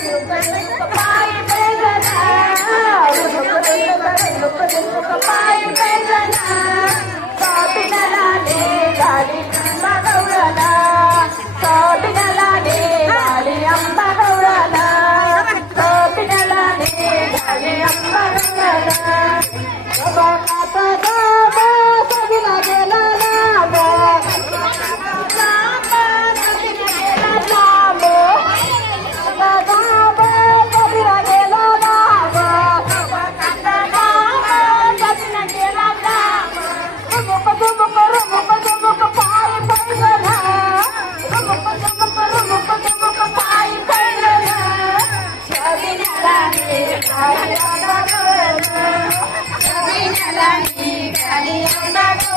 Bye. निघाली